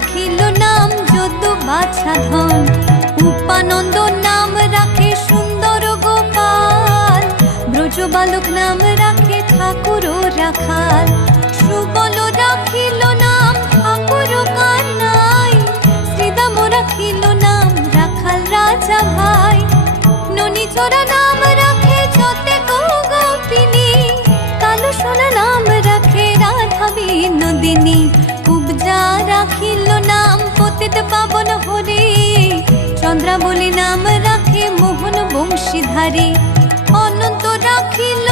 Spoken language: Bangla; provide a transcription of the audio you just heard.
রাখিল নাম যদু বাছা ধন। উপানন্দ নাম রাখে সুন্দর গোপাল, ব্রজ বালক নাম রাখে ঠাকুর রাখাল। সুবল রাখিল নাম ঠাকুর কানাই, শ্রীদাম রাখিল নাম রাখাল রাজা ভাই। ননীচরা নাম রাখে যতে গোপিনী, কালো সোনা নাম রাখে রাধা বিনোদিনী। কুবজা রাখিল নাম পতিত পাবন হরি, চন্দ্রাবলী নাম রাখে মোহন বংশীধারী। অনন্ত রাখিল